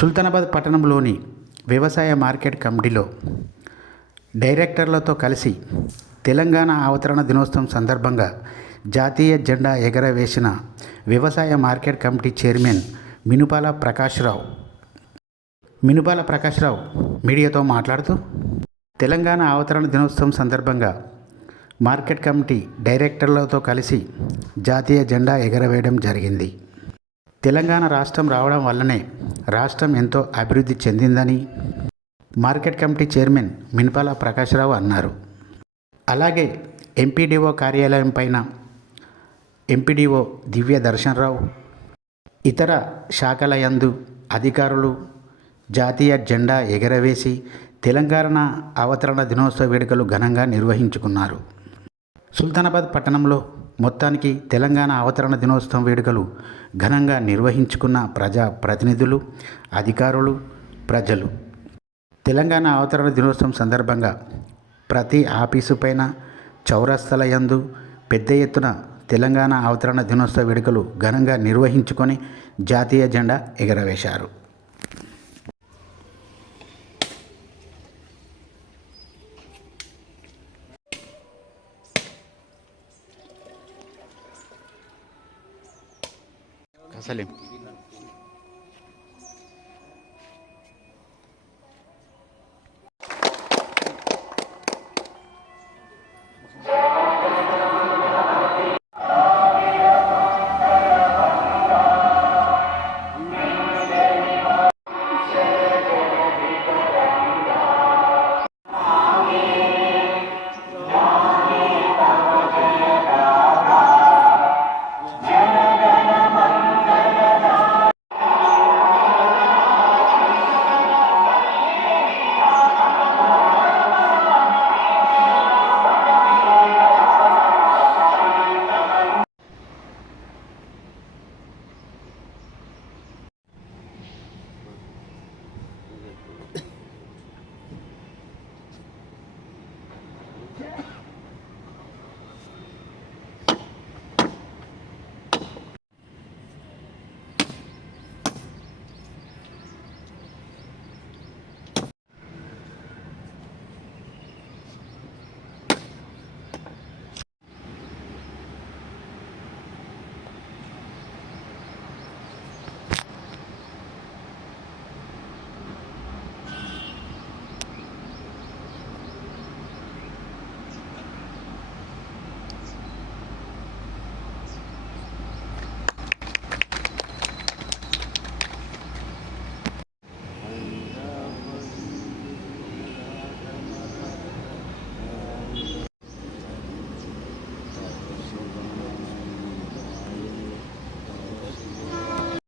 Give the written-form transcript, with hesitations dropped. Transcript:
సుల్తానాబాద్ పట్టణంలోని వ్యవసాయ మార్కెట్ కమిటీలో డైరెక్టర్లతో కలిసి తెలంగాణ అవతరణ దినోత్సవం సందర్భంగా జాతీయ జెండా ఎగరవేసిన వ్యవసాయ market committee chairman Minupala Prakash Rao మీడియాతో మాట్లాడుతూ తెలంగాణ అవతరణ దినోత్సవం సందర్భంగా మార్కెట్ కమిటీ డైరెక్టర్లతో కలిసి జాతీయ జెండా ఎగరవేయడం జరిగింది. తెలంగాణ రాష్ట్రం రావడం వల్లనే రాష్ట్రం ఎంతో అభివృద్ధి చెందిందని market committee chairman Minupala Prakash Rao అన్నారు. అలాగే ఎంపీడీఓ కార్యాలయం పైన ఎంపీడీఓ దివ్య దర్శనరావు, ఇతర శాఖల యందు అధికారులు జాతీయ జెండా ఎగరవేసి తెలంగాణ అవతరణ దినోత్సవ వేడుకలు ఘనంగా నిర్వహించుకున్నారు. సుల్తానాబాద్ పట్టణంలో మొత్తానికి తెలంగాణ అవతరణ దినోత్సవం వేడుకలు ఘనంగా నిర్వహించుకున్న ప్రజా ప్రతినిధులు, అధికారులు, ప్రజలు. తెలంగాణ అవతరణ దినోత్సవం సందర్భంగా ప్రతి ఆఫీసు పైన చౌరస్తల యందు పెద్ద ఎత్తున తెలంగాణ అవతరణ దినోత్సవ వేడుకలు ఘనంగా నిర్వహించుకొని జాతీయ జెండా ఎగరవేశారు. సలీం